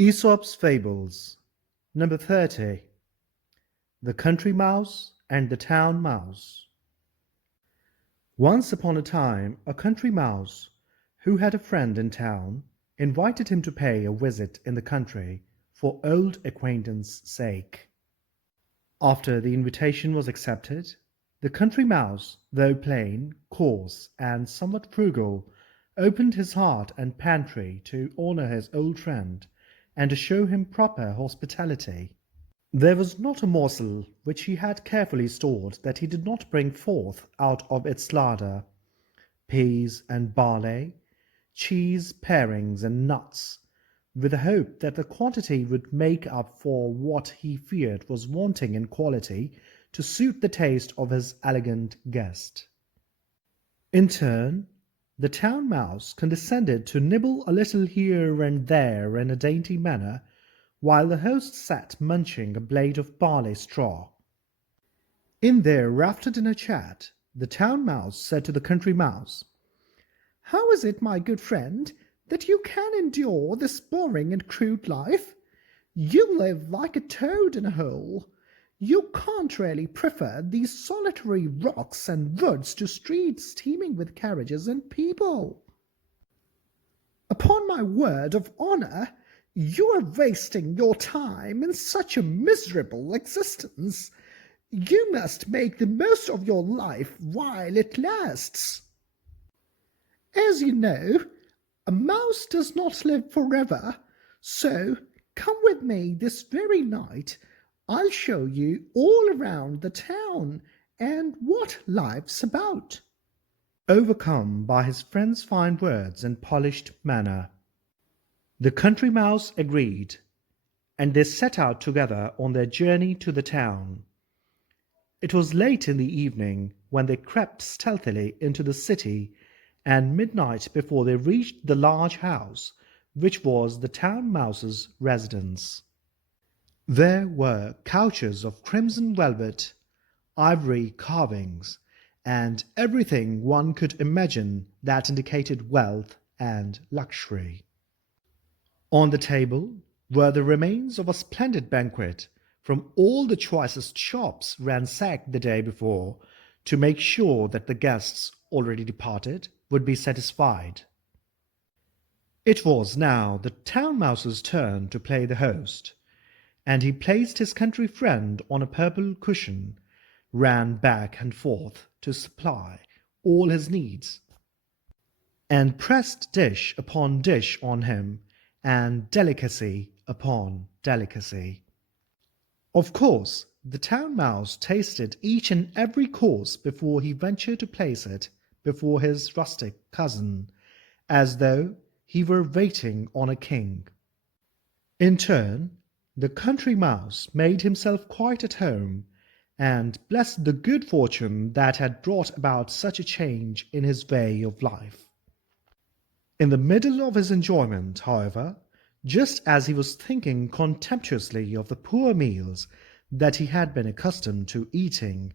Aesop's Fables, number 30. The Country Mouse and the Town Mouse. Once upon a time, a country mouse, who had a friend in town, invited him to pay a visit in the country for old acquaintance' sake. After the invitation was accepted, the country mouse, though plain, coarse, and somewhat frugal, opened his heart and pantry to honour his old friend and to show him proper hospitality. There was not a morsel which he had carefully stored that he did not bring forth out of its larder: peas and barley, cheese, parings, and nuts, with the hope that the quantity would make up for what he feared was wanting in quality to suit the taste of his elegant guest. In turn, the town mouse condescended to nibble a little here and there in a dainty manner, while the host sat munching a blade of barley straw. In their after-dinner chat, the town mouse said to the country mouse, "How is it, my good friend, that you can endure this boring and crude life? You live like a toad in a hole. You can't really prefer these solitary rocks and woods to streets teeming with carriages and people. Upon my word of honour, you are wasting your time in such a miserable existence. You must make the most of your life while it lasts. As you know, a mouse does not live forever, so come with me this very night. I'll show you all around the town and what life's about." Overcome by his friend's fine words and polished manner, the country mouse agreed, and they set out together on their journey to the town. It was late in the evening when they crept stealthily into the city, and midnight before they reached the large house which was the town mouse's residence. There were couches of crimson velvet, ivory carvings, and everything one could imagine that indicated wealth and luxury. On the table were the remains of a splendid banquet from all the choicest shops ransacked the day before, to make sure that the guests already departed would be satisfied. It was now the town mouse's turn to play the host, and he placed his country friend on a purple cushion, ran back and forth to supply all his needs, and pressed dish upon dish on him, and delicacy upon delicacy. Of course, the town mouse tasted each and every course before he ventured to place it before his rustic cousin, as though he were waiting on a king. In turn, the country mouse made himself quite at home, and blessed the good fortune that had brought about such a change in his way of life. In the middle of his enjoyment, however, just as he was thinking contemptuously of the poor meals that he had been accustomed to eating,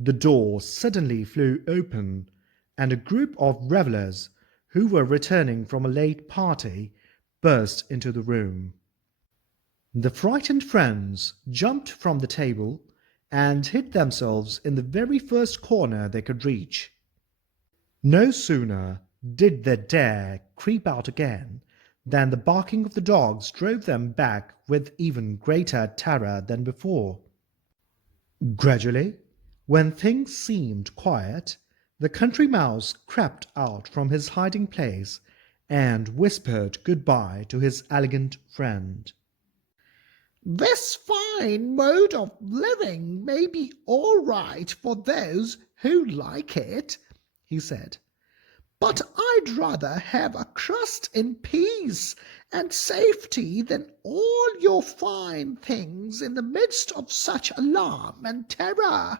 the door suddenly flew open, and a group of revellers, who were returning from a late party, burst into the room. The frightened friends jumped from the table and hid themselves in the very first corner they could reach. No sooner did they dare creep out again than the barking of the dogs drove them back with even greater terror than before. Gradually, when things seemed quiet, the country mouse crept out from his hiding place and whispered good-bye to his elegant friend. "This fine mode of living may be all right for those who like it," he said, "but I'd rather have a crust in peace and safety than all your fine things in the midst of such alarm and terror."